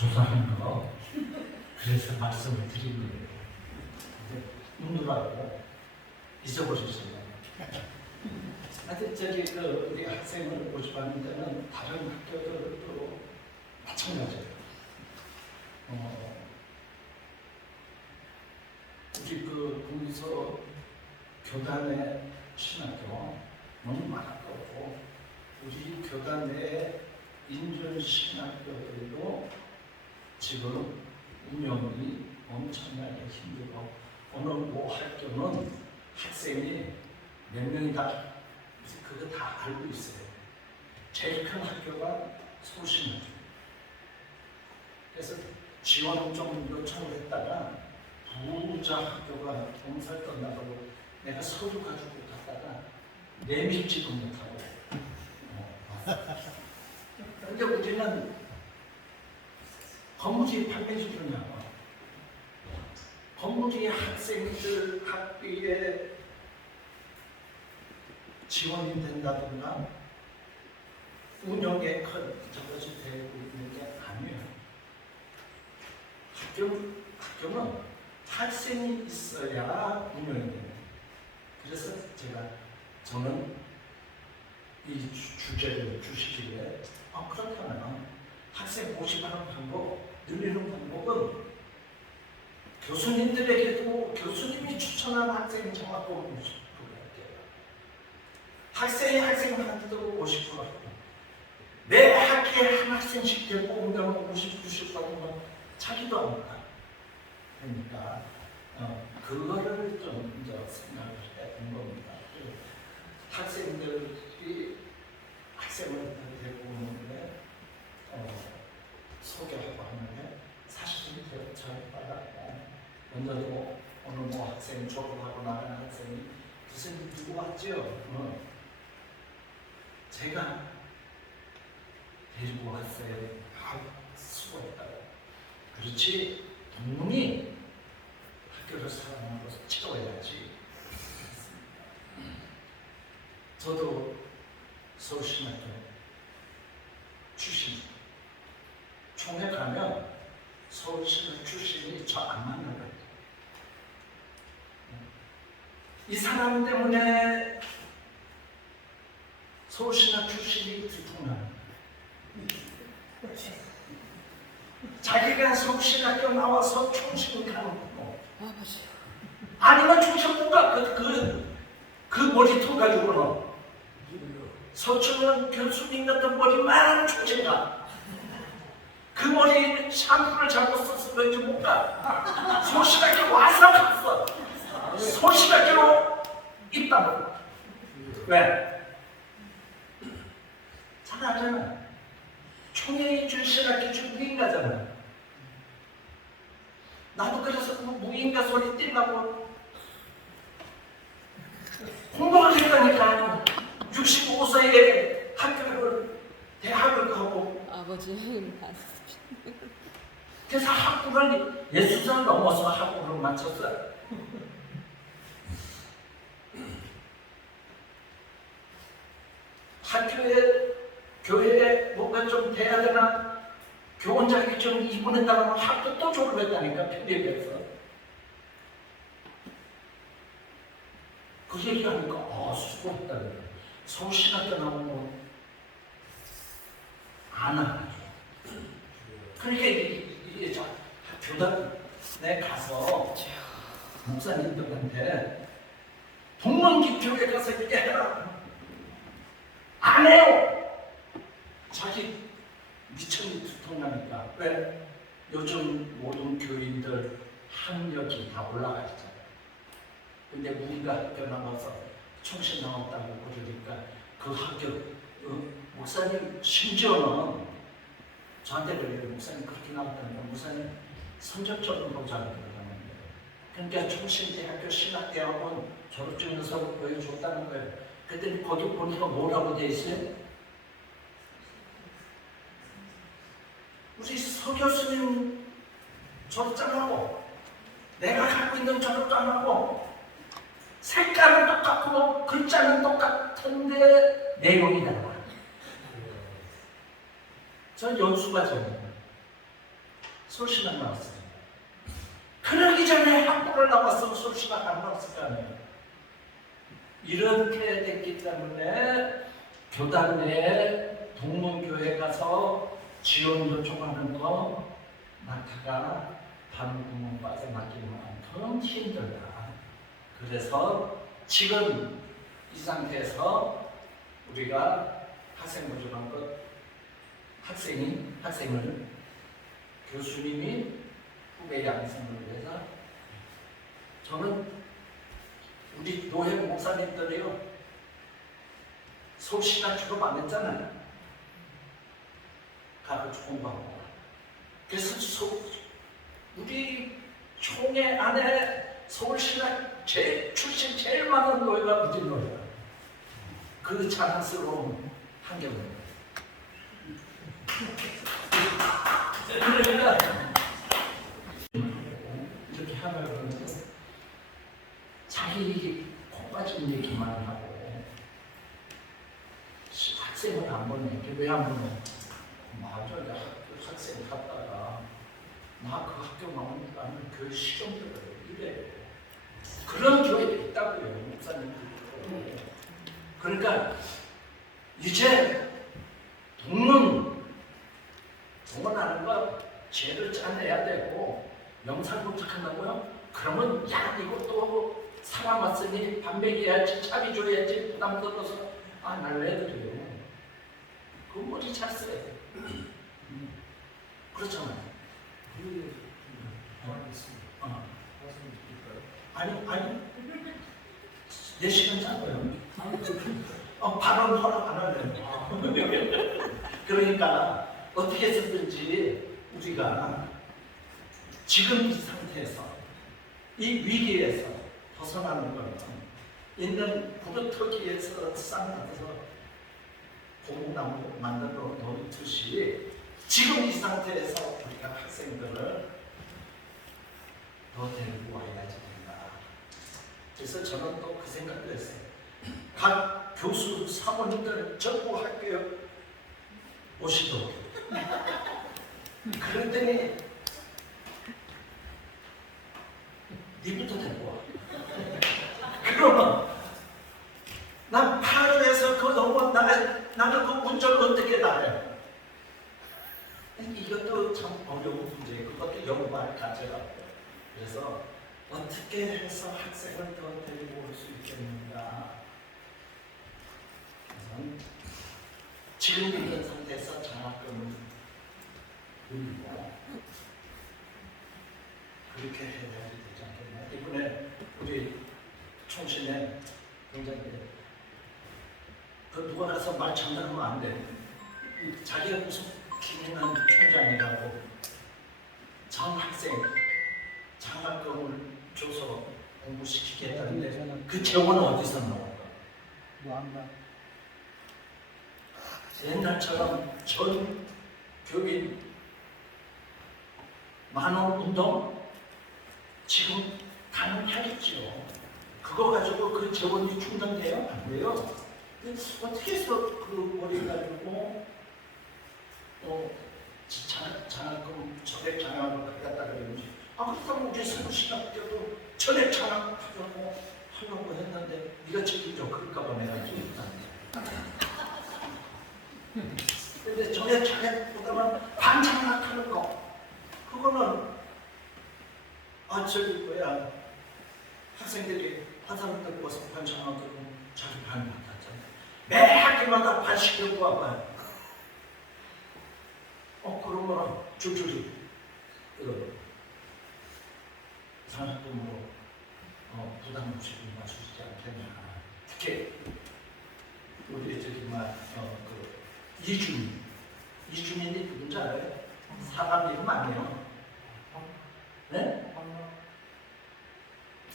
조사하는 거. 그래서 말씀을 드린 거예요. 웃느라고 잊어버리셨어요. 하여튼 저기 우리 학생을 모집하는 데는 다른 학교들도 마찬가지예요. 우리 국리서 교단의 신학교 너무 많았고, 우리 교단 내 인준 신학교들도 지금 운영이 엄청나게 힘들고, 어느 모 학교는 학생이 몇 명이다, 그거 다 알고 있어요. 제일 큰 학교가 서울신학교. 그래서 지원을 좀 요청을 했다가 부자 학교가 봉사를 끝나고 내가 서류 가지고 갔다가 내밀지도 못하고 왔어요. 근데 우리는 건물이 판매주느냐고, 건물이 학생들 학비에 지원이 된다든가 운영에 큰 저것이 되고 있는 게 아니에요. 학교는 학생이 있어야 운영이 돼요. 그래서 저는 이 주제를 주시기에 그렇다면 학생 모집하는 방법, 늘리는 방법은 교수님들에게도 교수님이 추천한 학생이 정확하고 모집을 할게요. 학생이 학생한테도 모집을 하고, 내 학기에 한 학생씩 데리고 오면 50, 90 받으면 자기도 합니다. 그러니까 그거를 좀 이제 생각을 해본 겁니다. 학생들이 학생을 데리고 오는데 소개하고 하는데 사실은 잘 받았고, 먼저도 오늘 뭐 학생 졸업하고 나가는 학생이 교수님 누구 왔죠? 제가 데리고 왔어요. 수고했다고. 그렇지, 동문이 학교를 사랑하는 것을 채워야지. 저도 서울신학교 출신, 총회 가면 서울신학교 출신이 저 안 만나요. 이 사람 때문에 서울신학교 출신이 들통나요. 자기가 서울신학교 나와서 충신 가는 거, 아니면 충신 못 가. 그 머리통 가지고는 서초는 교수님 같은 머리만 충신 가. 그 머리 샴푸를 잘못 써서 그런지 못 가. 서울신학교 와서 갔어. 서울신학교로 입다고. 왜? 잘 알잖아. 총회의 출신학교 중 무인가잖아. 나도 그래서 무인가 소리 띄려고 공부를 했다니까. 65세에 학교를 대학을 가고, 아버지 그래서 학부를 60살 넘어서 학부를 마쳤어요. 학교에, 교회에 뭔가 좀 돼야 되나, 교원 자격증 입문했다면 학교 또 졸업했다니까, 편입해서. 그 얘기하니까 수고했다 그래. 서울신학교 나오면 안 하죠. 그러니까 이게 교단에 가서 목사님들한테 동문기표에 가서 이렇게 해라. 안 해요. 자기 미천이 두통나니까. 왜? 요즘 모든 교인들 학력이 다 올라가 있잖아요. 근데 우리가 학교 나와서 총신 나왔다고 그러니까 그 학교 목사님, 심지어는 저한테 그래요. 목사님 그렇게 나왔다니까 목사님 성적적으로 보자고 그러는 거예요. 그러니까 총신대학교 신학대학원 졸업증명서 보여줬다는 거예요. 그랬더니 거기 보니까 뭐라고 돼 있어요? 우리 서 교수님 졸업도 안 하고, 내가 갖고 있는 졸업도 안 하고, 색깔은 똑같고 글자는 똑같은데 내용이 달라. 전 연수가 전이에요. 서울신학 나왔어요. 그러기 전에 학부를 나왔으면 서울신학 안 나왔을 거 아니에요. 이렇게 됐기 때문에 교단 내에 동문교회 가서 지원 요청하는 거 낙하가 바늘구멍 빠져나길 만큼 힘들다. 그래서 지금 이 상태에서 우리가 학생 모집한 것, 학생을 교수님이 후배 양성을 위해서 저는 우리 노회 목사님들이요 서울신학 졸업 안 했잖아요. 가르쳐 공부하고. 그래서 우리 총회 안에 서울신학 출신 제일 많은 노회가 우리 노회야. 그 자랑스러운 환경입니다. 그러니까 이렇게 하면 자기 코 빠진 얘기만 하고 학생을 안 보내. 왜 안 보내? 맞아, 나 학생 갔다가 나 그 학교 나오니까 나는 교회 시험 들어요. 이래. 그런 교회도 있다고요, 목사님들. 그러니까 이제 동문하는 거 죄를 짜내야 되고 영상 도착한다고요? 그러면 야 이것도 사람 왔으니 밥 먹여야지, 차비 줘야지, 부담 들어서 날 왜 드려요? 그 머리 잘 써야 돼. 그렇잖아요. 아니 4시간 자고요. 발언 허락 안 하려고. 그러니까 어떻게 해서든지 우리가 지금 이 상태에서 이 위기에서 벗어나는 거는 있는 부르터기에서 쌍나서 고무나무 만들어 놓듯이 지금 이 상태에서 우리가 학생들을 더 데리고 와야지 된다. 그래서 저는 또 그 생각도 했어요. 각 교수 사모님들 전부 학교에 오시도록. 그랬더니 니부터 데리고 와. 그러면 난 파주에서 그 너무 나는 그 운전을 어떻게 나해? 이것도 참 어려운 문제예요. 그것도 연구할 가치가 없고. 그래서 어떻게 해서 학생을 더 데리고 올 수 있겠는가? 지금 있는 상태에서 장학금을 늘리고 그렇게 해야 되지 않겠나? 이번에 우리 총신에 굉장히 그 누가 가서 말 장난하면 안 돼. 자기가 무슨 김인환 총장이라고 장학생 장학금을 줘서 공부시키겠다는데 그 재원은 어디서 나올까? 뭐한다. 옛날처럼 전 교인 만원 운동 지금 가능하겠지요. 그거 가지고 그 재원이 충당돼요? 안 돼요? 어떻게 해서 그 머리 가지고 장학금 전액 장학을 갖다 그러는지 그렇다면 우리 서울신학교도 전액 장학하려고 했는데 네가 책임져. 그럴까 봐 내가 근데 전액 장학보다는 반장학하는 거 그거는 저기 학생들이 화살을 들고서 반장학으로 자주 반받았잖아요. 매 학기마다 반씩 들고 와봐요. 그러면 줄줄이 장학금으로 부담 없이 맞추지 않겠냐. 특히 우리 이주민이 누군지 알아요? 사람 이름 아니에요? 네?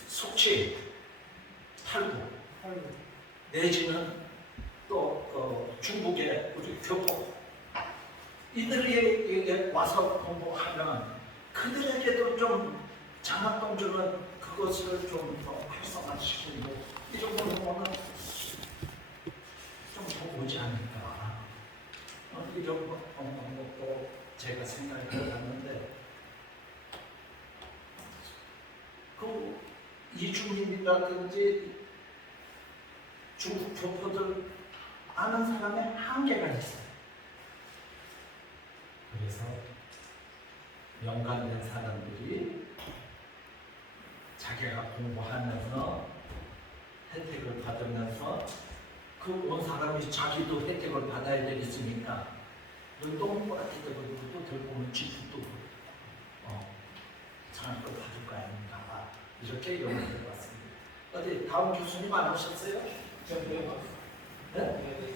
속취, 탈구 내지는 또 중국의 우리 교포 이들이 와서 공부하면 그들에게도 좀 장학금 주는 그것을 좀 더 활성화시키고 이 정도는 좀 더 오지 않을까. 이런 방법도 제가 생각을 해봤는데 이주민이라든지 중국 교포들 아는 사람의 한계가 있어요. 그래서 연관된 사람들이 자기가 공부하면서 혜택을 받으면서 그 온 사람이 자기도 혜택을 받아야 되겠습니까? 눈동 꼬라지 때문에 또 들고 오는 지푸도 장학금 받을 거 아닌가 이렇게 연구해 봤습니다. 어디 다음 교수님 안 오셨어요? 네?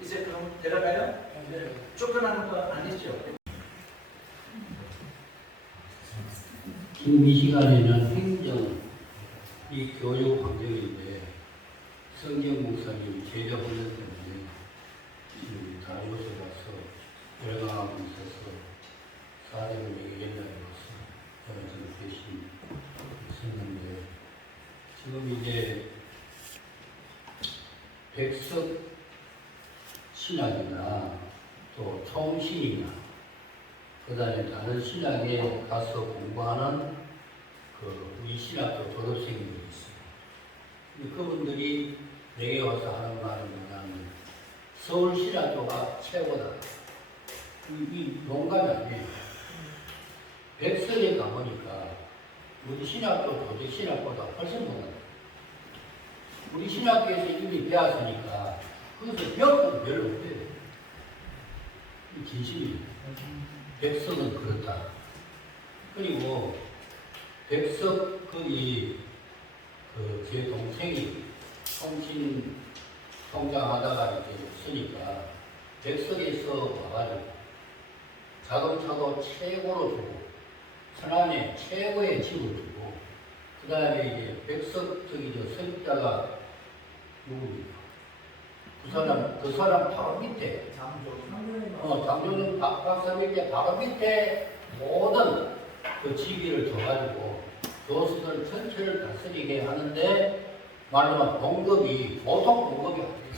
이제 그럼 내려가요? 쫓겨나는 거 아니죠? 지금 이 시간에는 행정, 이 교육 환경인데 성경 목사님 제자 훈련 때문에 지금 다이오스에 가서 열강하고 있어서 사례를 얘기했다고서 저는 지금 대신 있었는데 지금 이제 백석 신학이나 또 총신이나 그 다음에 다른 신학에 가서 공부하는 우리 신학교 졸업생들이 있어요. 그분들이 내게 와서 하는 말은 뭐냐면 서울 신학교가 최고다. 이 농담이 아니에요. 백석에 가보니까 우리 신학교 조직 신학보다 훨씬 못한다. 우리 신학교에서 이미 배웠으니까 거기서 배울 건 별로 없대요. 진심이에요. 백석은 그렇다. 그리고 백석 제 동생이 통신 통장하다가 이렇게 쓰니까 백석에서 와가지고 자동차도 최고로 주고 천안에 최고의 집을 주고 그 다음에 이제 백석 서립자가 누구입니까? 그 사람 바로 밑에 장조는 박사 밑에 바로 밑에 모든 그 지위를 줘가지고 교수들 전체를 다스리게 하는데 말로만 봉급이 보통 봉급이 안 돼요.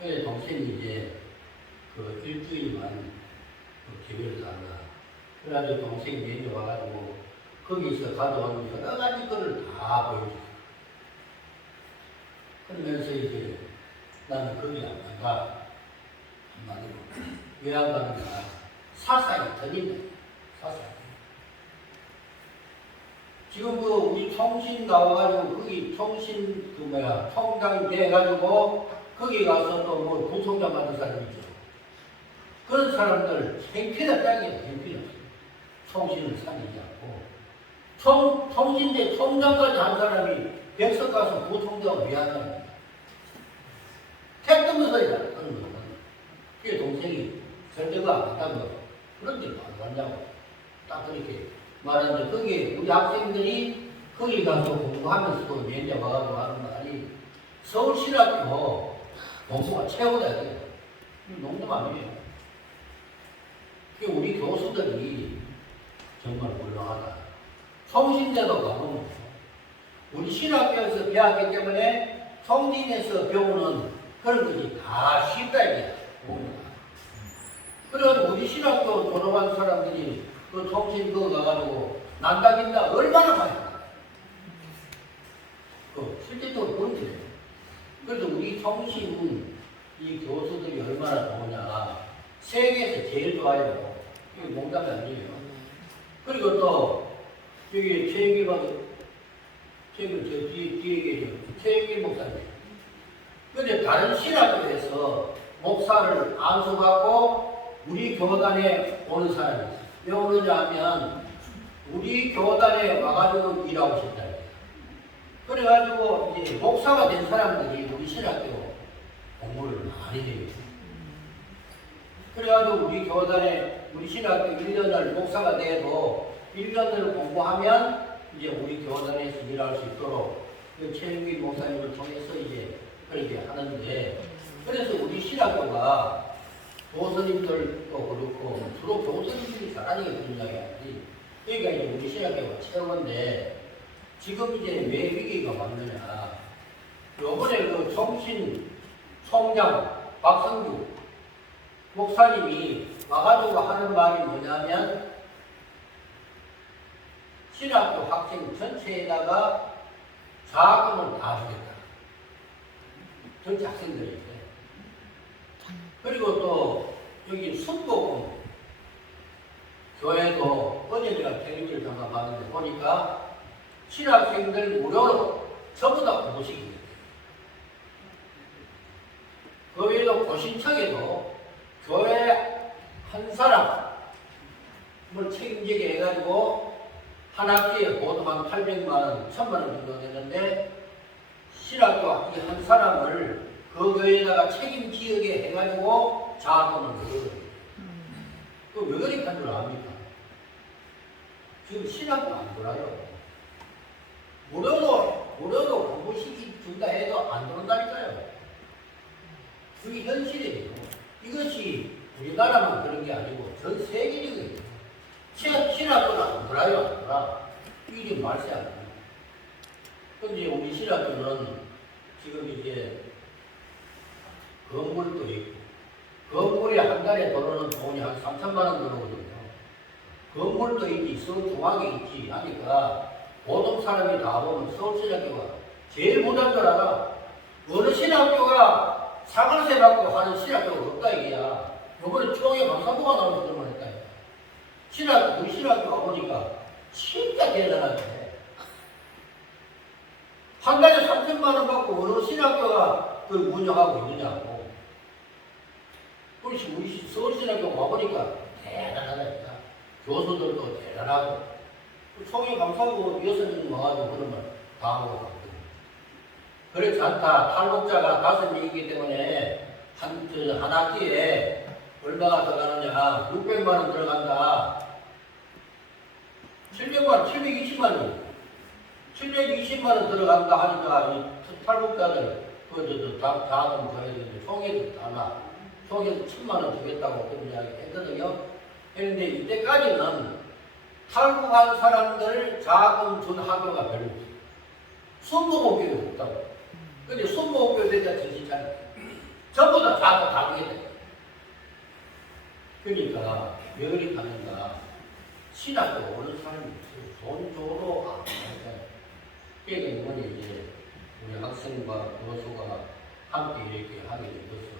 그래서 동생이 이제 그 일주일만 기회를 달라. 그래가지고 동생이 내려 와가지고 거기서 가져온 여러 가지 거를 다 보여줘요. 그러면서 이제 나는 거기 안 간다. 한마디로. 왜 안 가는가? 사상이 터진다. 사상. 지금 우리 총신 나와가지고 거기 총신 총장 돼가지고 거기 가서 또 뭐 부총장 받은 사람 있죠. 그런 사람들 행피나 짱이에요. 행피나. 총신을 사귀지 않고 총신대 총장까지 한 사람이 백석 가서 부총장을 왜 하냐. 택덤서이다. 그런 거는. 그게 동생이 설득을 안 한다고. 그런데 안 한다고. 딱 그렇게 말하는데 거기에 우리 학생들이 거기 가서 공부하면서도 면접 와가지고 하는 말이 서울시라고 공부가 최고다. 농담 아니에요. 우리 교수들이 정말 훌륭하다. 총신대도 가보면 우리 신학교에서 배웠기 때문에 총신에서 배우는 그런 것이 다 쉽다 이게. 그래서 우리 신학교 졸업한 사람들이 그 총신 그거 가가지고 난다긴다 얼마나 많이 실제적으로 그런 거예요. 그래서 우리 총신 이 교수들이 얼마나 좋으냐. 세계에서 제일 좋아요. 이게 농담이 아니에요. 그리고 또 여기 뒤에 계신 최영길 목사님. 근데 다른 신학교에서 목사를 안수받고 우리 교단에 오는 사람이 있어요. 왜 오느냐 하면 우리 교단에 와가지고 일하고 싶다. 그래가지고 이제 목사가 된 사람들이 우리 신학교 공부를 많이 해요. 그래가지고 우리 교단에 우리 신학교 1년을 목사가 돼도 1년을 공부하면 이제 우리 교단에서 일할 수 있도록 그 최영길 목사님을 통해서 이제 그렇게 하는데 그래서 우리 신학교가 교수님들도 그렇고 주로 교수님들이 잘하니까 그런 이야기 하지. 그러니까 이제 우리 신학교가 최고인데 지금 이제 왜 위기가 왔느냐. 요번에 그 총신 총장 박성규 목사님이 와가지고 하는 말이 뭐냐면 신학교 학생 전체에다가 장학금을 다 주겠다. 전체 학생들에게. 그리고 또 여기 순복음 교회도 어제 제가 텔레비를 잠깐 봤는데 보니까 신학생들 무료로 전부 다 공부시킵니다. 그 외에도 고신청에도 교회 한 사람을 책임지게 해가지고 한 학기에 보통 한 800만 원, 1000만 원 정도 되는데 신학교 한 사람을 그 교회에다가 책임지게 해가지고 장학금을 주거든요. 왜 그렇게 한 줄 압니까? 지금 신학도 안 돌아요. 무료도 공부시키 준다 해도 안 들어온다니까요. 그게 현실이에요. 이것이 우리나라만 그런 게 아니고 전 세계적이에요. 신학교는 안 돌아요, 안 돌아. 이게 말세 안 돼요. 근데 우리 신학교는 지금 이제 건물도 있고, 건물에 한 달에 들어오는 돈이 한 3천만 원 들어오거든요. 건물도 있지, 서중앙에 있지 하니까 보통 사람이 다 보면 서울신학교가 제일 못한 줄 알아. 어느 신학교가 상한세 받고 하는 신학교가 없다 이게야. 요번에 총회 감사부가 나오면서 그런 걸 했다. 우리 신학교 가보니까 진짜 대단하대. 한 달에 3천만 원 받고 어느 신학교가 그걸 운영하고 있느냐고. 우리 서울신학교 가보니까 대단하다. 교수들도 대단하고. 총회 감사부 6명 와가지고 그런 말 다 하고 갔거든요. 그래서 않다. 탈북자가 5명이기 때문에 한 학기에 얼마가 들어가느냐. 600만 원 들어간다. 720만 원. 720만 원 들어간다 하니까 이 탈북자들 다 좀 줘야 되는데 총회도 다 나. 총회도 1000만 원 주겠다고 그런 이야기 했거든요. 그런데 이때까지는 탈북한 사람들 자금 준 학교가 별로 없어요. 순복음교도 없다고. 근데 순복음교 대자 정신 차려. 전부 다 자금 다 주겠다. 그러니까 왜 그리 하는가. 신학교 오는 사람이 없어요. 돈 줘도 안 하니까요. 그러니까 이번에 이제 우리 학생과 교수가 함께 이렇게 하게 된 것은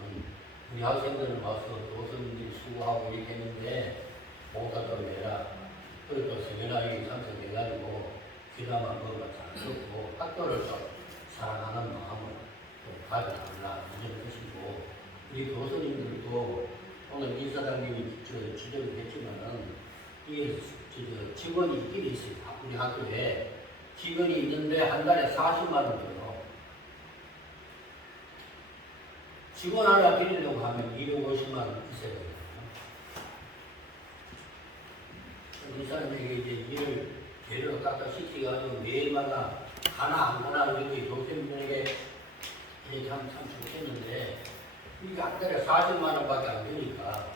우리 학생들은 와서 교수님들이 수고하고 이렇게 했는데 봉사 좀 해라. 그리고 또 세미나에 참석해가지고 귀담아 뭐가 잘 듣고 학교를 또 사랑하는 마음을 또 가져달라 이런 것이고 우리 교수님들도 오늘 이사장님이 지적을 했지만은 이게 직원이 있긴 있어요. 우리 학교에 직원이 있는데 한 달에 40만 원 들어. 직원 하나 드리려고 하면 250만 원 있어야 돼요. 이 사람에게 이제 일을 배려로 깎아 시키가지고 매일마다 가나 안 가나 이렇게 교수님들에게 참 좋겠는데 이게 한 달에 40만 원밖에 안 되니까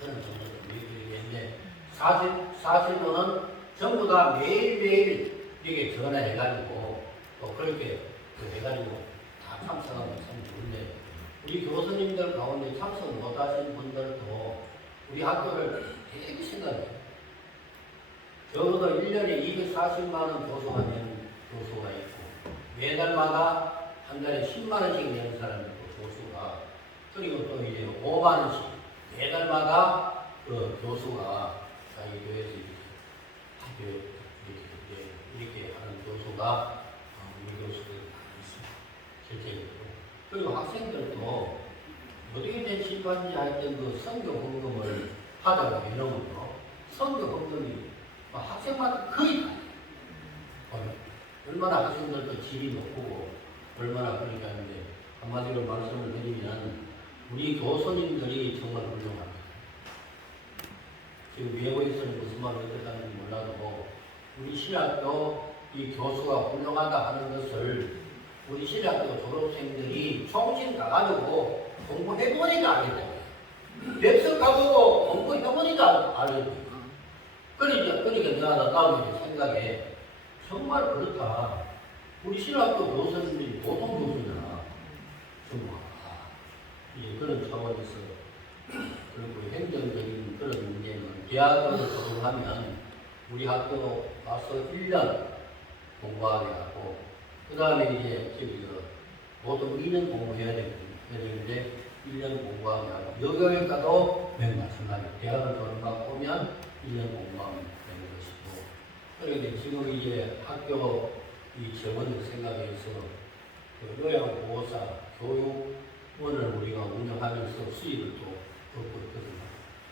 저는 정말 얘기했는데 40원은 전부 다 매일매일 이렇게 전화해가지고 또 그렇게 해가지고 다 참석하면 참 좋은데 우리 교수님들 가운데 참석 못하신 분들도 우리 학교를 되게 생각해요. 적어도 1년에 240만 원 교수하는 교수가 있고 매달마다 한 달에 10만 원씩 내는 사람이 있고 교수가 그리고 또 이제 5만 원씩 매달마다 그 교수가 자기 교회에서 이렇게 하는 교수가 우리 교수들이 많이 있습니다. 실제적으로. 그리고 학생들도 어떻게 된 실패한지 하여튼 그 선교 헌금을 하다가 해놓으면요. 선교 헌금이 학생마다 거의 다 얼마나 학생들도 질이 높고 얼마나 그러니까 하는데 한마디로 말씀을 드리면 우리 교수님들이 정말 훌륭합니다. 지금 외국에서는 무슨 말을 어떻게 하는지 몰라도 우리 신학교 이 교수가 훌륭하다 하는 것을 우리 신학교 졸업생들이 총신 가가지고 공부해보니까 알겠다. 웹석 가보고 공부해보니까 알겠다. 그러니까 내가 나오는 생각에 정말 그렇다. 우리 신학교 교수님들이 보통 교수잖아. 정말 이제 그런 차원에서 그리고 행정적인 그런 문제는 대학을 졸업하면 우리 학교 와서 1년 공부하게 하고 그 다음에 이제 보통 2년 공부해야 되는데 1년 공부하면 여교육과도 맨 마찬가지. 대학을 졸업하고 오면 1년 공부하면 되는 것이고. 그런데 지금 이제 학교 이 정원을 생각해서 그 요양보호사 교육원을 우리가 운영하면서 수입을 또 얻고 있거든요.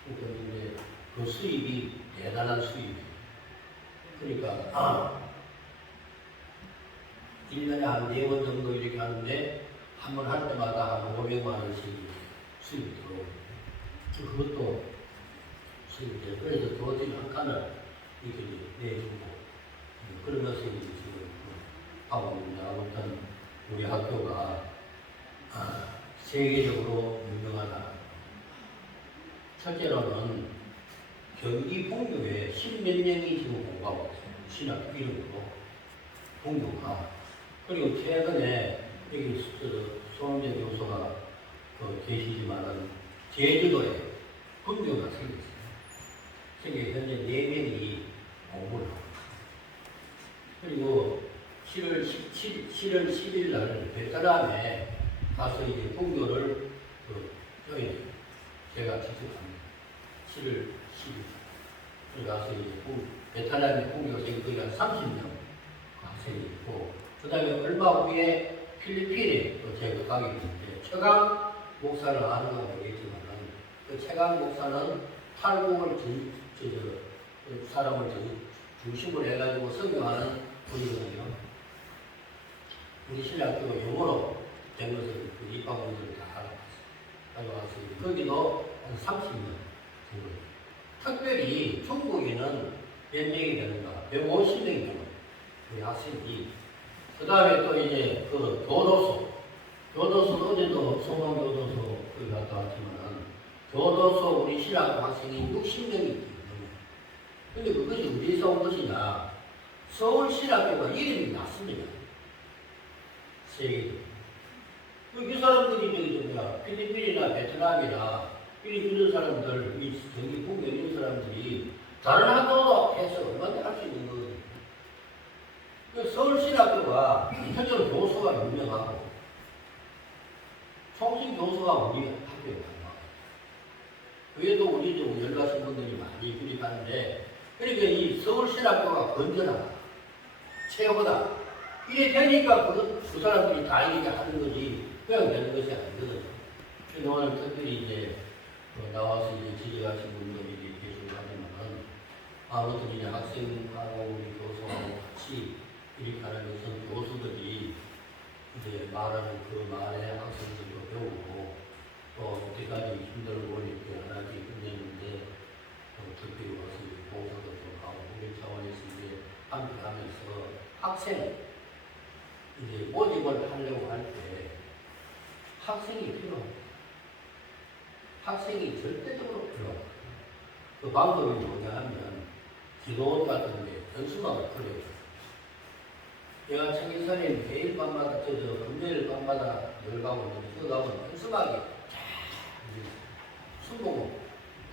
그러니까 이제 그 수입이 대단한 수입이에요. 그러니까 1년에 한 4번 정도 이렇게 하는데 한 번 할 때마다 한 500만 원씩 수입이 들어오고 그것도 수입이 돼요. 그래서 도저히 한 칸을 이렇게 내주고 그러면서 이제 지금 하고 있는데 아무튼 우리 학교가 세계적으로 유명하다. 첫째로는 경기 본교에 10몇 명이 지금 공부하고 있어요. 신학 이름으로 본교가. 그리고 최근에 여기 손흥재 교수가 계시지만은 제주도에 본교가 생겼어요. 현재 4명이 공부를 하고 있어요. 그리고 7월 10일 날 베트남에 가서 이제 본교를 제가 직접 갑니다. 7월 10일. 가서 이제 베트남의 본교가 거기가 30명 학생이 있고, 그 다음에 얼마 후에 필리핀에 제가 가게 됐는데, 최강 목사를 아는가 모르겠지만은, 그 최강 목사는 탈북을 사람을 중심으로 해가지고 성경하는 분이거든요. 우리 신학교가 영어로 된 것을 입학원들을 다 가져왔어요. 거기도 한 30명 정도. 특별히 중국에는 몇 명이 되는가? 150명이 되는 우리 학생이. 그 다음에 또 이제 그 교도소 어제도 성황교도소 거기 갔다 왔지만은 교도소 우리 신학교 학생이 60명이 있거든요. 근데 그것이 어디서 온 것이냐? 서울 신학교가 이름이 났습니다. 세계적으로. 그 사람들이 필리핀이나 베트남이나 필리핀 사람들, 이 경기 북에 있는 사람들이 다른 학교도 해서 얼마나 할 수 있는 거거든요. 서울신학교가 현재는 교수가 유명하고 총신 교수가 우리 학교에 나와요. 외에도 우리 연락하신 분들이 많이 구입하는데, 그러니까 이 서울신학교가 건전하다, 최고다. 이래 되니까 그 사람들이 다 이렇게 하는 거지 그냥 되는 것이 아니거든요. 그래서 오늘 특별히 이제 나와서 이제 지적하신 분들이 계시고 하지만은 아무튼 이제 학생하고 우리 교수하고 같이 이렇게 하는 것은 교수들이 이제 말하는 그 말에 학생들도 배우고 또 어디까지 힘들고 이렇게 하나씩 끝냈는데 특별히 와서 봉사도 좀 하고 우리 차원에서 이제 함께 하면서 학생 이제 모집을 하려고 할 때 학생이 필요합니다. 학생이 절대적으로 필요합니다. 그 방법이 뭐냐 하면 기도원 같은 데 현수막을 풀어요. 제가 청일산에 매일 밤마다 금요일 밤마다 늘 가고 있는데 그 가면 현수막이 순복음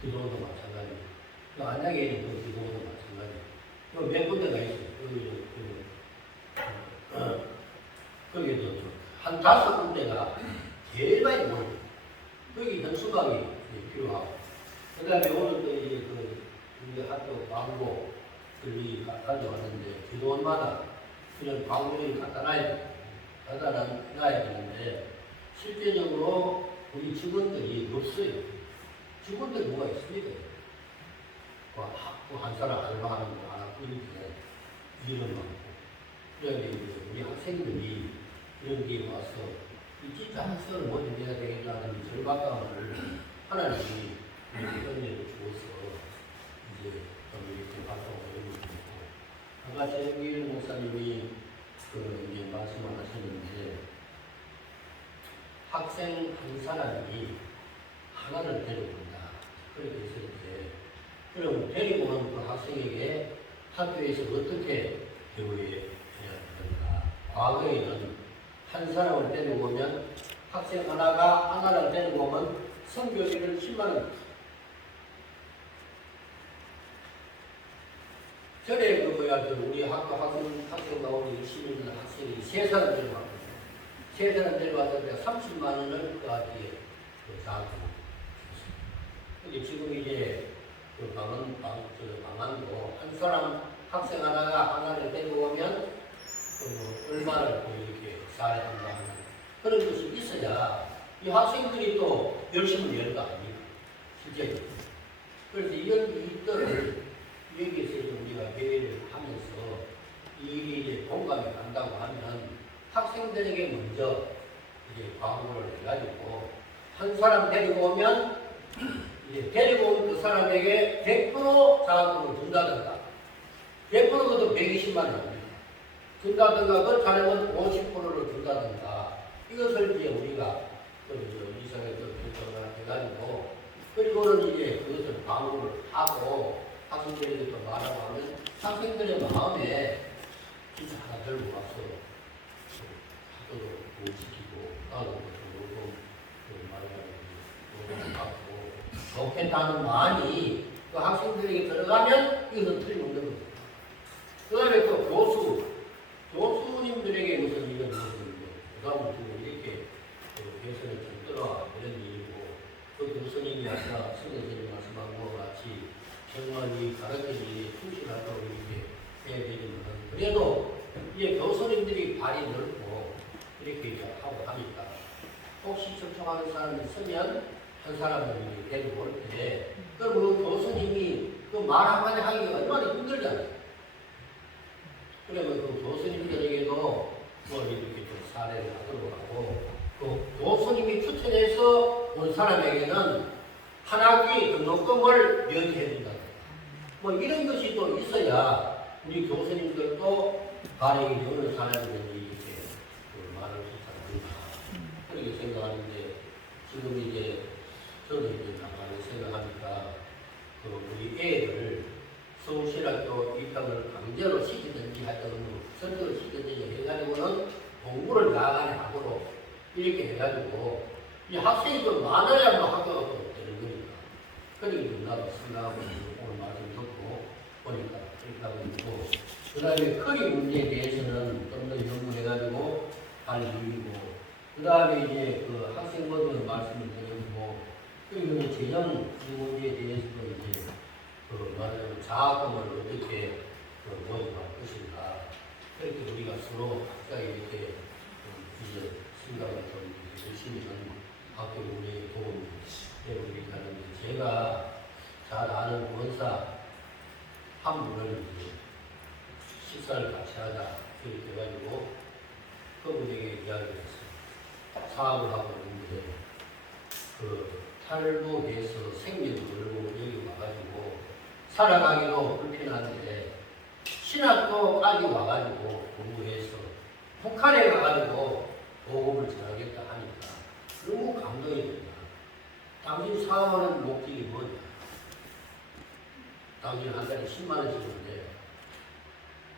기도원도 마찬가지고 그 안양에 있는 그 기도원도 마찬가지고 몇 군데가 있어요. 거기도 한 5군데가 제일 많이 모여요. 거기 현수막이 필요하고 그 다음에 오늘 또 이제 우리 학교 광고들이 가져왔는데 기도원마다 그냥 광고를 갖다 놔야 돼요. 갖다 놔야 되는데 실제적으로 우리 직원들이 없어요. 직원들이 뭐가 있습니까? 한 사람 알바하는 거 하나 뿐인데 일은 많고 그다음에 우리 학생들이 이런 게 와서 이 진짜 학생을 모집해야 되겠다는 절박감을 하나님이 이렇게 은혜를 주어서 이제 좀 이렇게 활동을 하고 있고 아까 최영길 목사님이 이제 말씀을 하셨는데 학생 한 사람이 하나를 데려온다 그렇게 했을 때 그럼 데리고 온 그 학생에게 학교에서 어떻게 대우해야 되는가? 과거에는 한 사람을 데리고 오면 학생 하나를 데리고 오면 선교비를 10만 원. 전에 그 뭐야 그 우리 학교 학생 나오는 열심히 있는 학생이 세 사람 데려왔거든요. 세 사람 데려왔을 때 30만 원을 그 아기에 그 자금. 근데 지금 이제 그 방안도 한 사람 학생 하나가 하나를 데려오면 그 얼마를 또 이렇게 사례한다 하는 그런 것이 있어야 이 학생들이 또 열심히 내는 거 아닙니까? 실제. 그래서 이런 일들을 여기에서 우리가 회의를 하면서 이 일이 이제 공감이 간다고 하면 학생들에게 먼저 이제 광고를 해가지고 한 사람 데리고 오면 이제 데리고 온 그 사람에게 100% 자금을 준다든가 100% 그것도 120만 원입니다. 준다든가 그 자녀는 50%를 준다든가 이것을 이제 우리가 이사회에서 결정을 해가지고 그리고는 이제 그것을 광고를 하고 학생들에게 또 말하고 하면 학생들의 마음에 진짜 하나 들고 와서 학교도 보호시키고 나도 조금 말하자면 받고 좋겠다는 마음이 그 학생들에게 들어가면 이것은 틀림없는 겁니다. 그 다음에 또 교수님들에게 무슨 이런 그 다음에 이렇게 개선을 좀 들어와 이런 일이고 그 교수님이 아까 선생님이 말씀한 것과 같이 정말 이 가르치는 일에 충실하도록 이렇게 해야 되지만 그래도 이제 교수님들이 발이 넓고 이렇게 이제 하고 하니까 혹시 접촉하는 사람이 있으면 한 사람을 데리고 올 때 그럼 그 교수님이 그 말 한마디 하기가 얼마나 힘들잖아요. 그러면 그 교수님들에게도 뭐 이렇게 좀 사례를 하도록 하고 또 교수님이 추천해서 온 사람에게는 한 학기 등록금을 면제해 준다. 뭐 이런 것이 또 있어야 우리 교수님들도 발행이 어느 사람이든지 이렇게 그 말을 못하는구나 그렇게 생각하는데 지금 이제 저도 이제 나가는 생각하니까 그 우리 애를 서울신학교 입학을 강제로 시키든지 하여튼 선택을 시키든지 해가지고는 공부를 나가는 학으로 이렇게 해가지고 이 학생이 좀 많아야 뭐 학교가 또 되는 거니까 그러니까 나도 생각하고 오늘 말씀 듣고 보니까 그렇게 하고 있고 그 다음에 커리 문제에 대해서는 좀 더 연구해가지고 잘 늘리고 그 다음에 이제 그 학생분들 말씀을 드리고 그리고 이제 재정 이 문제에 대해서도 이제 그 말하자면 자금을 어떻게 그 모집할 것인가 그렇게 우리가 서로 각자 이렇게 이제 생각을 좀 열심히 하는 학교 운영에 도움이 되고 이렇게 하는데 제가 잘 아는 권사 한 분을 이제 식사를 같이 하자 이렇게 해가지고 그분에게 이야기를 했어요. 사업을 하고 있는데 그 탈북에서 생명을 걸고 여기 와가지고 살아가기도 불편한데 신학교까지 와가지고 공부해서 북한에 가가지고 복음을 전하겠다 하니까 너무 감동이 된다. 당신 사업하는 목적이 뭐냐? 당신 한 달에 10만 원 주는데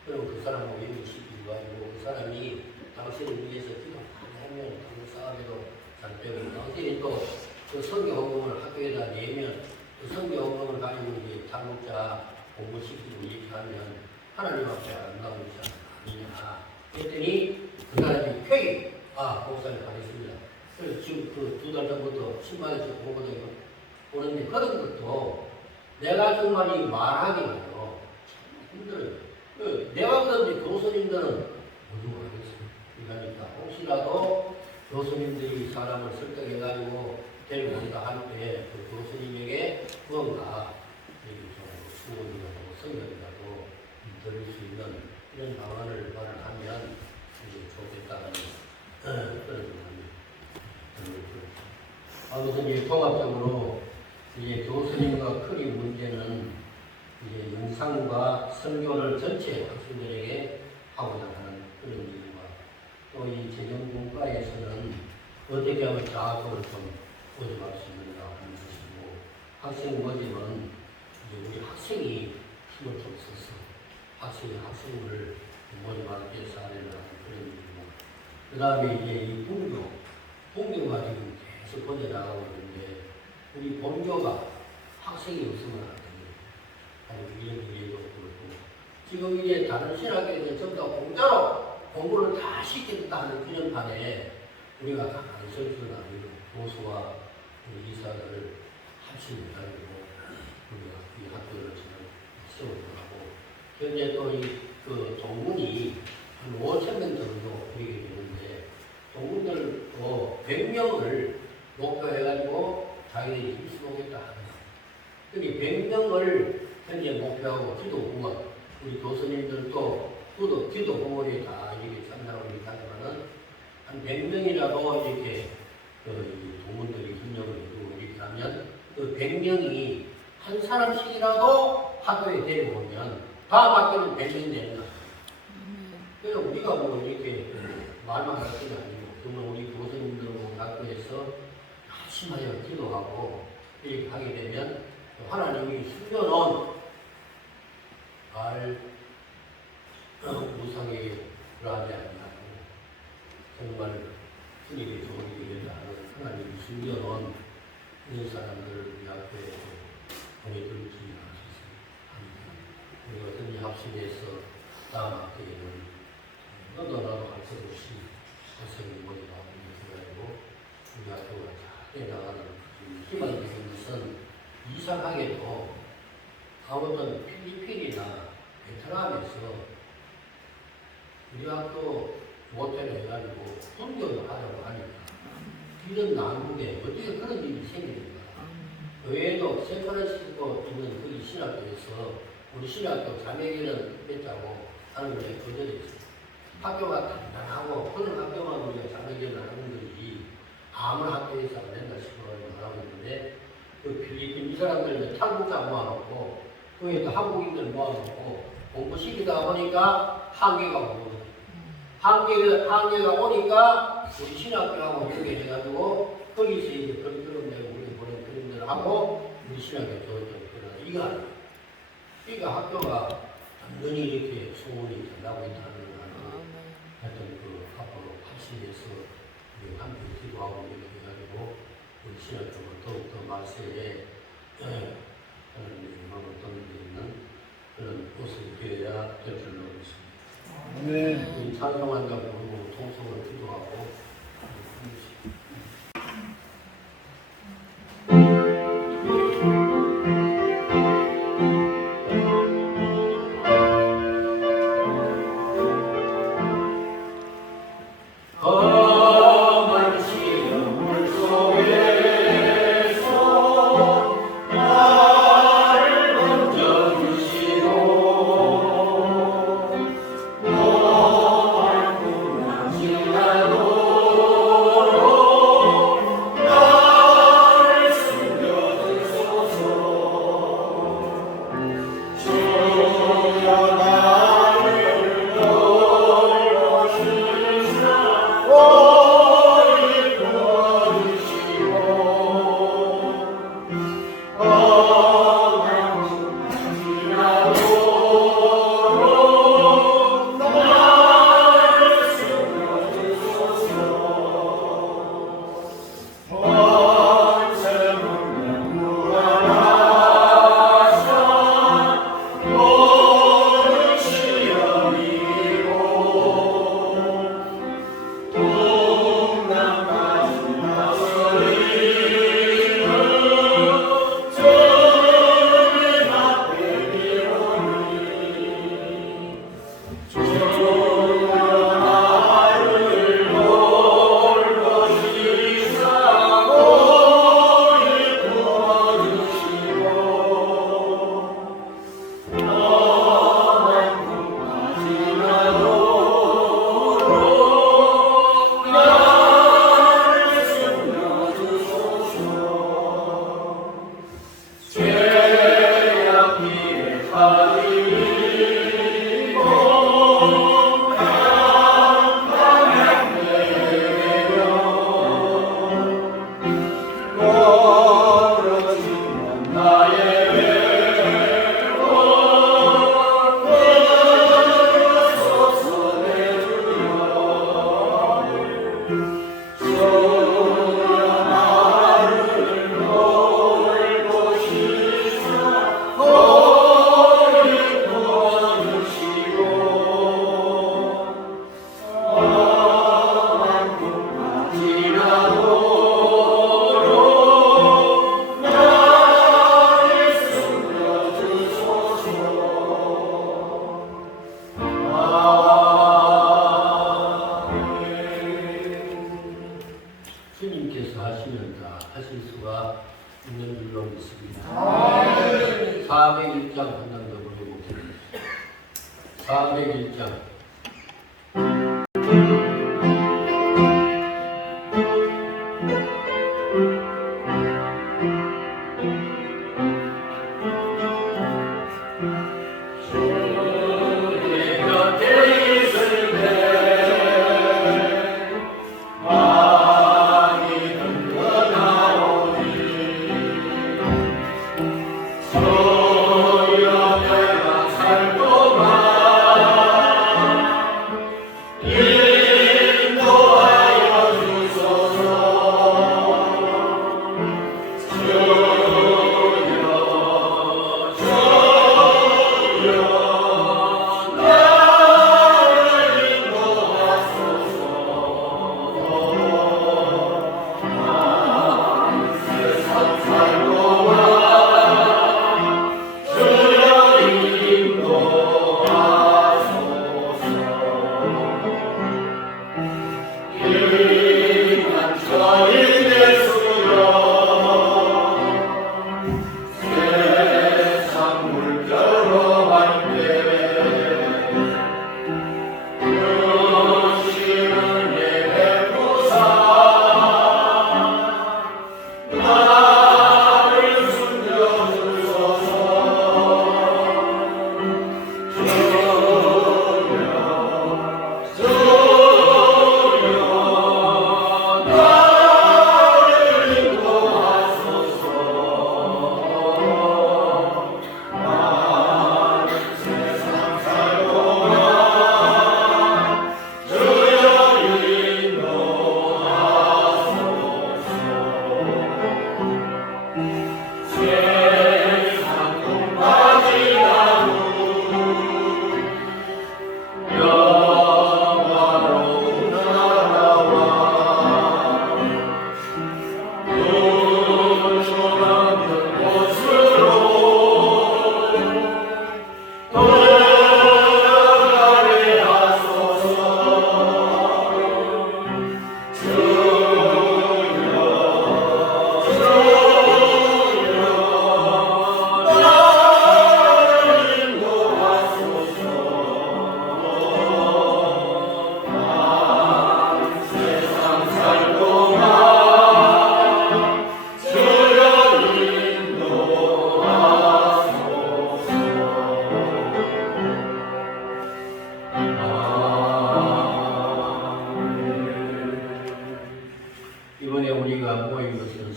그럼 그 사람하고 연결시키고 가지고 그 사람이 당신을 위해서 기도 많이 하면 그 사업에도 잘 되고 당신이 또 그 선교 헌금을 학교에다 내면 그 선교 헌금을 가지고 이제 탈북자 공부시키고 이렇게 하면 하나님 앞에 안 나오지 않느냐 그랬더니 그 사람이 회의 목사님 가겠습니다. 그래서 지금 그 2달 전부터 10만 원씩 오거든요. 오는데 그런 것도 내가 정말 이 말하기는요 참 힘들어요. 내가 그런지 교수님들은 모두 하겠습니다. 그러니까 혹시라도 교수님들이 사람을 설득해가지고 데려온다 할 때 그 교수님에게 뭔가 수업이라도 성경이라도 들을 수 있는 이런 방안을 마련하면 좋겠다는 그런 생각입니다. 아무튼 이제 종합적으로 이제 교수님과 크리 문제는 이제 영상과 설교를 전체 학생들에게 하고자 하는 그런 일과 또 이 재정공과에서는 어떻게 하면 자학을 좀 모집할 수 있는가 하는 것이고 학생 모집은 이제 우리 학생이 힘을 좀 써서 학생을 모집하는 데 사례를 하는 그런 일이고 그 다음에 이제 이 본교가 지금 계속 번져나가고 있는데 우리 본교가 학생이 없으면 안 됩니다. 이런 일도 그렇고 지금 이제 다른 신학교에서 전부 다 공짜로 공부를 다 시키겠다는 기념판에 우리가 가만히 설 수는 아니고 교수와 우리 이사들을 합심해가지고 우리가 이 학교를 지금 세우려고 현재 또 그 동문이 한 5,000명 정도 되게 되는데 동문들 100명을 목표해가지고 자기들이 입수하겠다 하는 거예요. 100명을 현재 목표하고 기도부원 우리 교수님들도 기도 부원에 다 이렇게 참여하고 있다지만은 한 100명이라도 이렇게 동문들이 협력을 해주고 이렇게 하면 그 100명이 한 사람씩이라도 학교에 데려오면 다음 학교는 100명 되는 거예요. 그래서 우리가 뭐 이렇게 말만 할 것이 아니고 정말 우리 교수님들하고 학교에서 심하게 기도하고 이렇게 하게 되면 하나님이 숨겨놓은 무상하게 불안하지 않고 정말 스님이 좋은 일을 하는 하나님이 숨겨놓은 이런 사람들을 우리 학교에 보내줄지 합니다. 우리가 어떤 합심해서 다음 학교에는 너도 나도 할 것 없이 학생이 모두 하고 있어가지고 우리 학교가 잘 해나가는 희망이 되는 것은 이상하게도 아무튼 필리핀이나 베트남에서 우리 학교 모텔을 해가지고 훈련을 하려고 하니까 이런 난국에 어떻게 그런 일이 생깁니까? 외에도 샌프란시스코 있는 거기 신학교에서 우리 신학교 자매회는 했다고 하는 것에 거절했어요. 학교가 단단하고 그런 학교만 우리가 자매회를 하는 거지 아무나 학교에서 안 된다 싶어서 말하고 있는데 그 필리핀 이 사람들은 탈북자 모아놓고 그에 한국인들 모아놓고 공부시키다 보니까 한계가 오는 거예요. 한계가 오니까 우리 신학교하고 연결해가지고 거기서 이제 그런 내고 우리 보낸 그림들을 하고 우리 신학교 교육을 그러나 이거 아니에요. 그러니까 학교가 완전히 이렇게 소문이 된다고 있다는 하여튼 그 앞으로 합심해서 함께 기도하고 이렇게 해가지고 우리 신학교가 더욱더 말세에 하나님의 영광을 떠밀고 있는 그런 모습이 되어야 될 줄로 믿습니다. 아멘. 찬송한다고 그러고 통성을 기도하고 401장. 이번에 우리가 모인 것은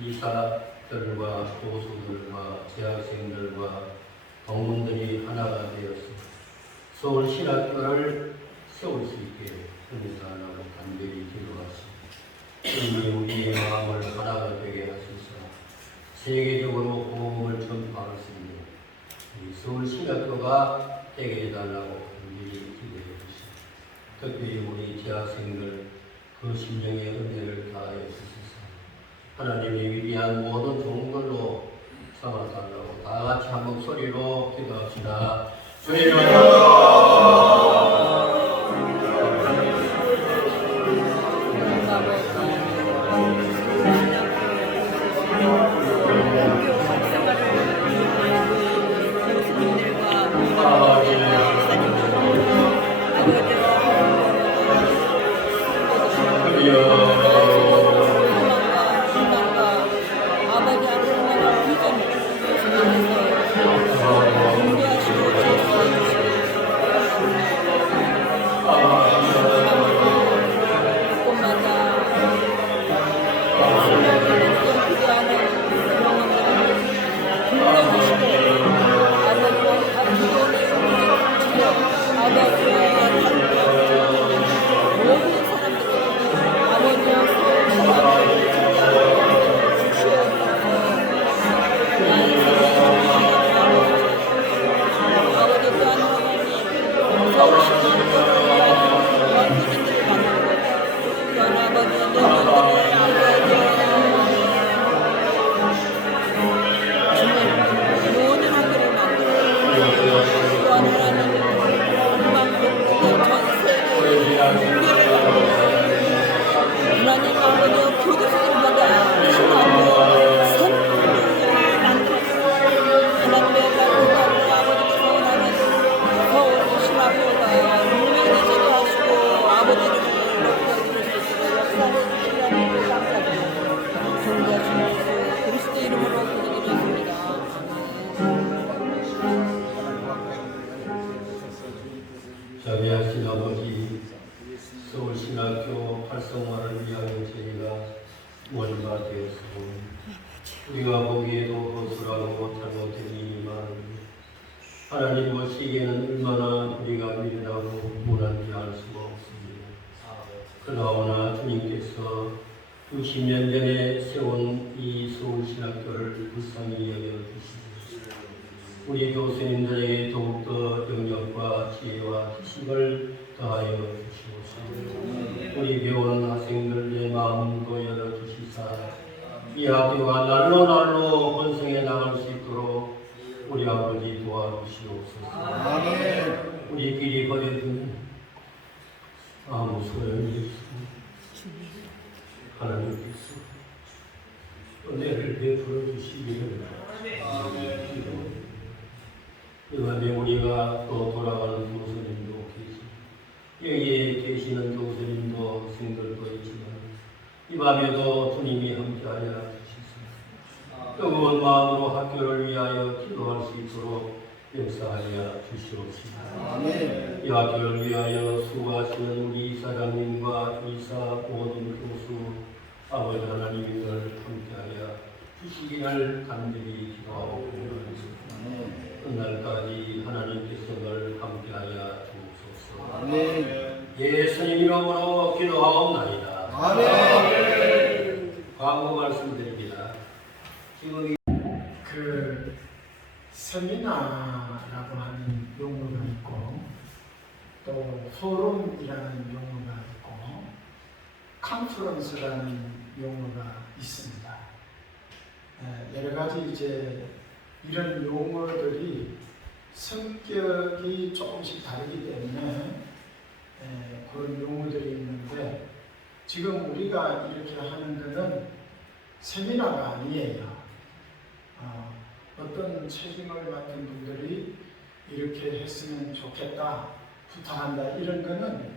이사들과 교수들과 재학생들과 동문들이 하나가 되어서 서울신학교를 세울 수 있게 은혜사하라고 간절히 기도하시고 우리의 마음을 하나가 되게 하소서. 세계적으로 복음을 전파할 수 있는 이 서울신학교가 되게 해달라고 간절히 기도해 주시고 특별히 우리 재학생들 그 심령의 은혜를 다하여 주소서. 하나님의 위대한 모든 종들로 삼아달라고 다 같이 한 목소리로 기도합시다. 주님을 하나님 오시기에는 얼마나 우리가 미련하고 무난히 알 수가 없습니다. 그러나 주님께서 60년 전에 세운 이 서울신학교를 불쌍히 여겨주시옵소서. 우리 교수님들에게 더욱더 영역과 지혜와 지식을 더하여 주시옵소서. 우리 배우는 학생들의 마음도 열어주시사 이 학교가 날로 번성해 나갈 수 있도록 우리 아버지 도와주시옵소서. 아멘. 우리끼리 버려둔 아무 소용이 없습니다. 하나님께서 은혜를 베풀어 주시기를 기도합니다. 그런데 우리가 또 돌아가는 교수님도 계시고 여기에 계시는 교수님도 생들도 있지만 이 밤에도 주님이 함께하여 주시옵소서. 뜨거운 마음으로 학교를 위하여 기도할 수 있도록 역사하여 주시옵소서. 아멘. 이 학교를 위하여 수고하시는 우리 이사장님과 이사 모든 교수 아버지 하나님을 함께하여 주시기를 간절히 기도하고 기도하겠습니다. 끝날까지 하나님께서 늘 함께하여 주옵소서. 아멘. 예수님 이름으로 기도하옵나이다. 아멘. 광고 말씀드립니다. 지금 그 세미나라고 하는 용어가 있고 또 포럼이라는 용어가 있고 컨퍼런스라는 용어가 있습니다. 여러 가지 이제 이런 용어들이 성격이 조금씩 다르기 때문에 그런 용어들이 있는데 지금 우리가 이렇게 하는 것은 세미나가 아니에요. 어떤 책임을 맡은 분들이 이렇게 했으면 좋겠다, 부탁한다 이런 거는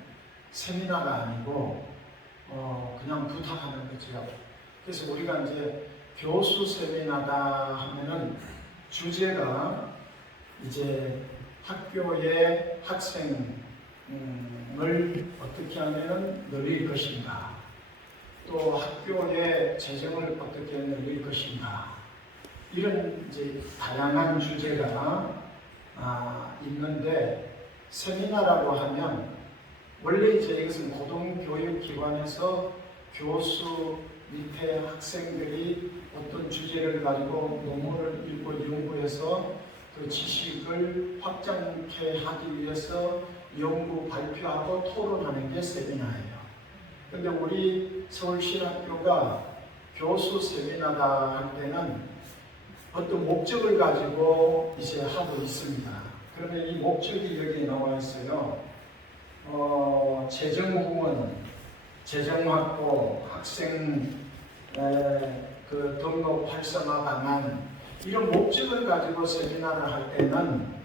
세미나가 아니고 그냥 부탁하는 거죠. 그래서 우리가 이제 교수 세미나다 하면은 주제가 이제 학교의 학생을 어떻게 하면 늘릴 것인가, 또 학교의 재정을 어떻게 늘릴 것인가, 이런 이제 다양한 주제가 있는데 세미나라고 하면 원래 이제 이것은 고등교육기관에서 교수 밑에 학생들이 어떤 주제를 가지고 논문을 읽고 연구해서 그 지식을 확장케 하기 위해서 연구 발표하고 토론하는 게 세미나예요. 근데 우리 서울신학교가 교수 세미나다 할 때는 어떤 목적을 가지고 이제 하고 있습니다. 그러면 이 목적이 여기에 나와 있어요. 재정 후원, 재정 확보, 학생 그 등록 활성화 방안, 이런 목적을 가지고 세미나를 할 때는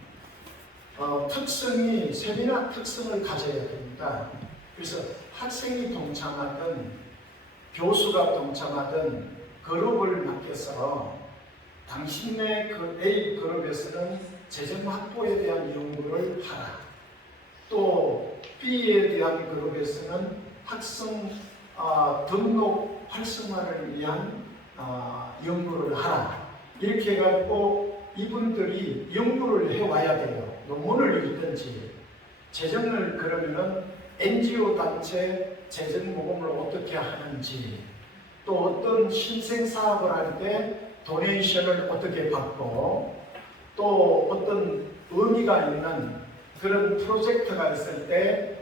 특성이 세미나 특성을 가져야 됩니다. 그래서 학생이 동참하든 교수가 동참하든 그룹을 맡겨서 당신의 그 A 그룹에서는 재정 확보에 대한 연구를 하라. 또 B에 대한 그룹에서는 학생 등록 활성화를 위한 연구를 하라. 이렇게 해가지고 이분들이 연구를 해와야 돼요. 논문을 읽든지 재정을 그러면은 NGO 단체 재정 모금을 어떻게 하는지, 또 어떤 신생 사업을 할 때 도네이션을 어떻게 받고, 또 어떤 의미가 있는 그런 프로젝트가 있을 때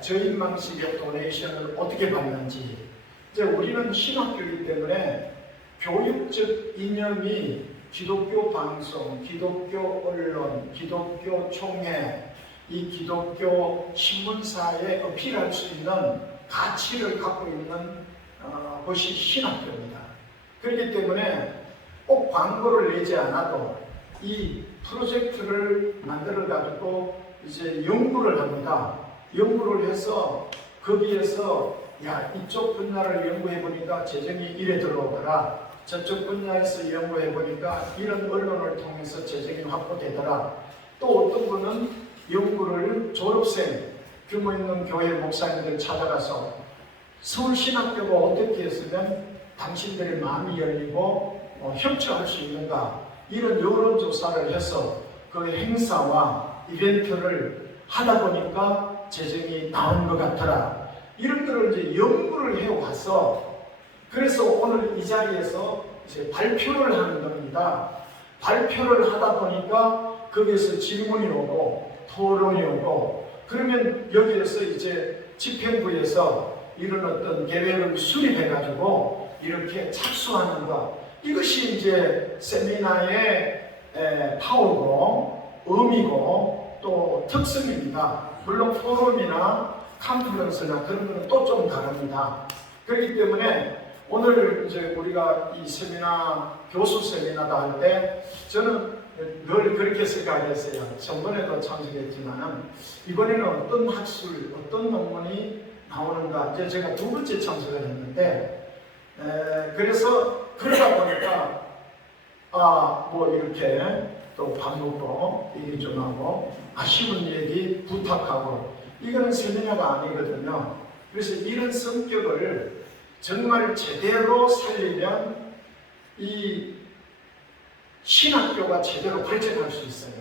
저임 방식의 도네이션을 어떻게 받는지. 이제 우리는 신학교이기 때문에 교육적 이념이 기독교 방송, 기독교 언론, 기독교 총회, 이 기독교 신문사에 어필할 수 있는 가치를 갖고 있는 것이 신학교입니다. 그렇기 때문에 꼭 광고를 내지 않아도 이 프로젝트를 만들어 가지고 이제 연구를 합니다. 연구를 해서 거기에서 야, 이쪽 분야를 연구해 보니까 재정이 이래 들어오더라. 저쪽 분야에서 연구해 보니까 이런 언론을 통해서 재정이 확보되더라. 또 어떤 분은 연구를 졸업생, 규모 있는 교회 목사님들 찾아가서 서울신학교가 어떻게 했으면 당신들의 마음이 열리고 협조할 수 있는가, 이런 여론조사를 해서 그 행사와 이벤트를 하다 보니까 재정이 나온 것 같더라. 이런 거를 이제 연구를 해와서 그래서 오늘 이 자리에서 이제 발표를 하는 겁니다. 발표를 하다 보니까 거기에서 질문이 오고 토론이 오고 그러면 여기에서 이제 집행부에서 이런 어떤 계획을 수립해가지고 이렇게 착수하는 것 이것이 이제 세미나의 파워고 의미고 또 특성입니다. 물론 포럼이나 컨퍼런스나 그런 거는 또 좀 다릅니다. 그렇기 때문에 오늘 이제 우리가 이 세미나 교수 세미나다 할 때 저는 늘 그렇게 생각했어요. 전번에도 참석했지만 이번에는 어떤 학술, 어떤 논문이 나오는가 이제 제가 두 번째 참석을 했는데 그래서 그러다 보니까 뭐 이렇게 또 밥 먹고 얘기 좀 하고 아쉬운 얘기 부탁하고 이거는 세미나가 아니거든요. 그래서 이런 성격을 정말 제대로 살리면 이 신학교가 제대로 발전할 수 있어요.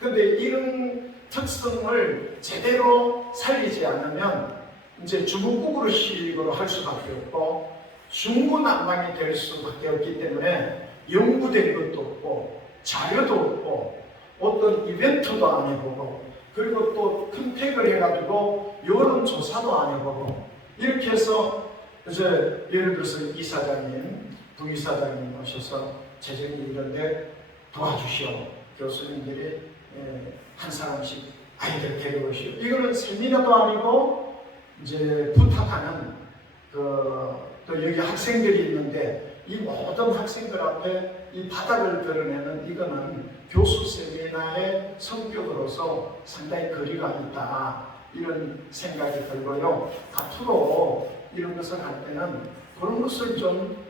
그런데 이런 특성을 제대로 살리지 않으면 이제 주먹구구식으로 할 수밖에 없고 중구난방이 될 수밖에 없기 때문에 연구된 것도 없고 자료도 없고 어떤 이벤트도 안 해보고 그리고 또 컨택을 해가지고 여론조사도 안 해보고 이렇게 해서 이제 예를 들어서 이사장님, 부이사장님 오셔서 재정이 이런데 도와주시오. 교수님들이 한 사람씩 아이들 데려오시오. 이거는 세미나도 아니고 이제 부탁하는 또 여기 학생들이 있는데 이 모든 학생들 앞에 이 바닥을 드러내는 이거는 교수 세미나의 성격으로서 상당히 거리가 있다. 이런 생각이 들고요. 앞으로 이런 것을 할 때는 그런 것을 좀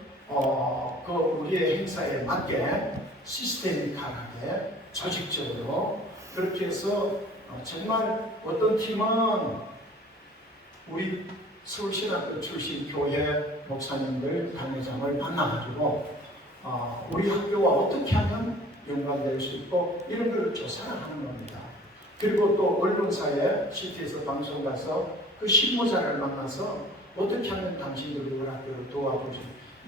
우리의 행사에 맞게 시스테미컬하게 조직적으로 그렇게 해서 정말 어떤 팀은 우리 서울신학교 출신 교회 목사님들 단회장을 만나가지고 우리 학교와 어떻게 하면 연관될 수 있고 이런 걸 조사를 하는 겁니다. 그리고 또 언론사에 시티에서 방송 가서 그 실무자를 만나서 어떻게 하면 당신들 우리 학교를 도와보지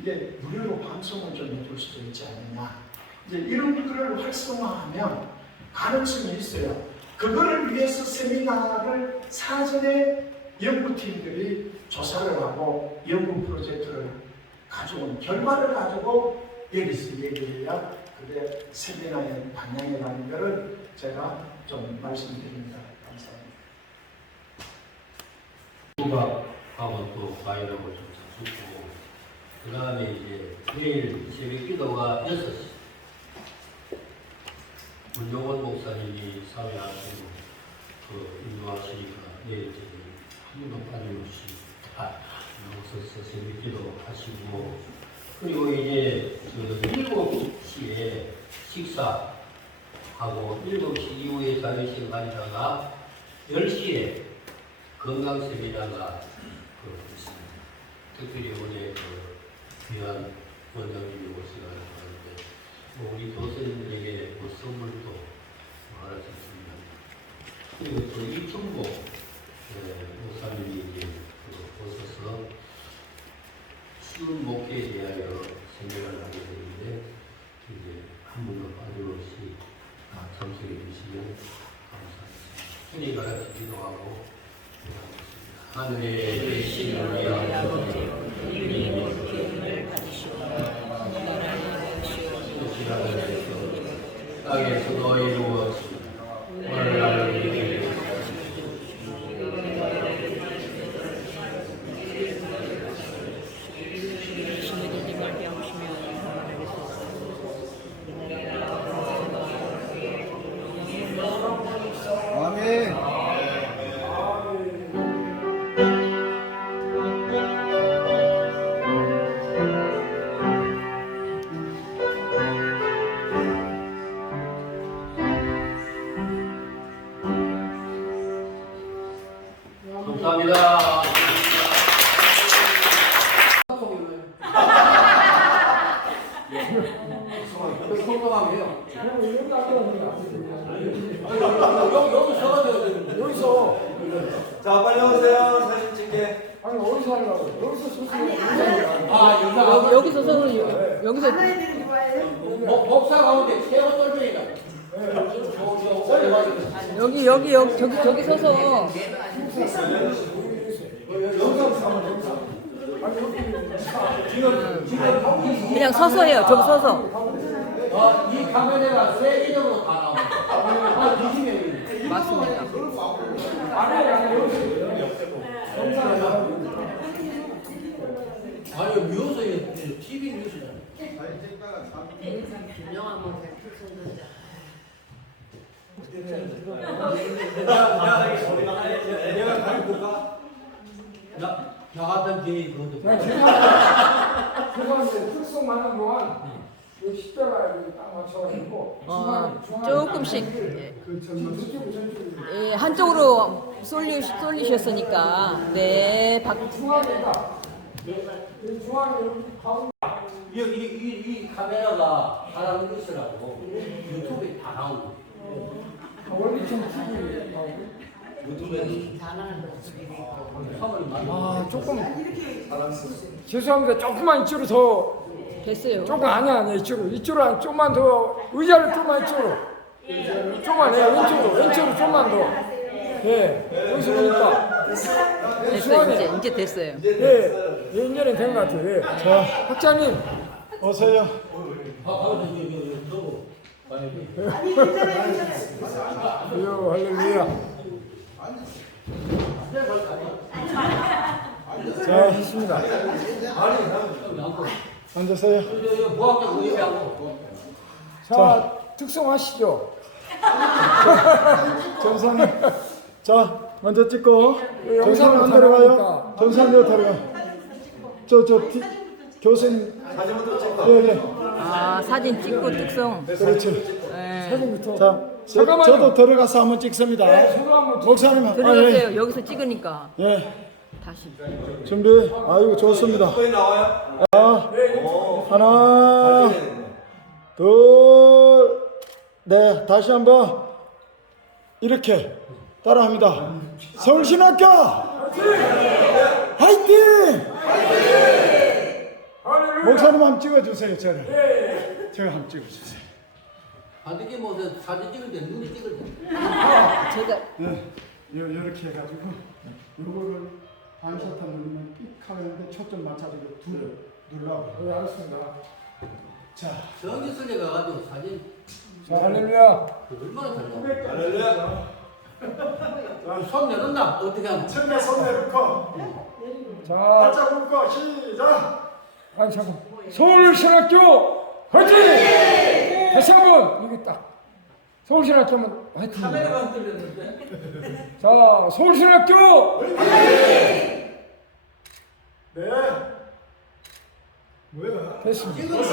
이게 무료로 방송을 좀 해줄 수도 있지 않느냐 이제 이런 거를 활성화하면 가능성이 있어요. 그거를 위해서 세미나를 사전에 연구팀들이 조사를 하고 연구 프로젝트를 가져온 결과를 가지고 여기서 얘기해야 그게 세미나의 방향이라는 것을 제가 좀 말씀드립니다. 감사합니다. 수박하고 또 과일하고 좀 사주고 그 다음에 이제 내일 새벽 기도가 6시 문종원 목사님이 사회하시고 인도하시니까 내일 한 번도 빠짐없이 다 나오셔서 새벽 기도 하시고 그리고 이제 7시에 식사하고 7시 이후에 자유시간 가다가 10시에 건강 세미나가 있습니다. 특별히 어제 귀한 원장님이 오시라고 하는데 우리 교수님들에게 선물도 하나 줬습니다. 그리고 또 이충복 목사님이 이제 오셔서 쉬운 목회에 대하여 생각을 하게 되는데 이제 한 번도 빠짐없이 참석해 주시면 감사하겠습니다. 흔히 가르쳐 기도하고 하늘에 계신 우리 아버지 이름이 기름을 받으시고 나라를 주시옵소서 땅에서도 이루어지고 오늘날 우리에게 감사합니다. 성공하면 해요. 자, 빨리 오세요. 사진 찍게. 아니 어디서 하려고? 여기서 서서 아, 여기서 서서 여기서 아이들이 좋아해요? 목사 가운데 세워 떨어지다. 여기 저기 서서 그냥 서서 해요. 저기 서서. 이 카메라가 세계적으로 다 나옵니다. 조심해요. 맞습니다. 아니, 미워서 TV 뉴스잖아. 나갔던 뒤에 그것도. 죄송한데 특성 많은 동안 이 십자가 이렇게 딱 맞춰가지고 조금씩 그 저쪽으로 예, 한쪽으로 쏠리셨으니까 네, 중앙에다 이 중앙에 여기 가운데 이 카메라가 사람 뉴스라고 유튜브에 다 나오는 거예요. 원리청 TV 아 조금 죄송합니다. 조금만 이쪽으로 더 됐어요. 조금 아니야 이쪽으로 한 조금만 더 의자를 조금만 이쪽으로 조금만 해 왼쪽으로 조금만 더 여기서 보니까 됐어요. 이제 됐어요. 이제는 된 것 같아요. 자 학자님 오세요. 아니 괜찮아요. 할렐루야. 자 있습니다. 앉으세요. 무학적 의미하고. 자 특성하시죠. 전사님. 자, 먼저 찍고. 영상으로 전사님 안 들어가요? 전사님 들어가. 교수님. 사진부터 찍고. 예. 아, 사진 찍고 특성. 그렇지. 예. 사진부터. 자, 저도 들어가서 한번 찍습니다. 저도 한번 목사님. 들어가세요. 여기서 찍으니까 예. 다시. 준비. 아이고 좋습니다. 자, 하나, 둘, 네, 다시 한번 이렇게 따라합니다. 서울신학교 화이팅! 목사님 한번 찍어주세요. 제가 한번 찍어주세요. 반드시 뭐 사진 찍을 때 눈이 찍을 때. 제가 네, 이렇게 해가지고 요거를 반사탄 누르면 삑 하는데 초점 맞춰주고 눌러고. 네, 알겠습니다. 자, 정기술에 가가지고 사진 자 할렐루야. 얼마나 잘 나와. 손 내렸나? 어떻게 하나? 처음에 손 내놓고 자 발짝 묶고 시작. 아니 잠깐 서울신학교 화이팅! 다시 한번 이게 딱 서울신학교 한번 화이팅. 카메라가 흔들렸는데. 자 서울신학교 네. 뭐야? 됐습니다. 찍을 때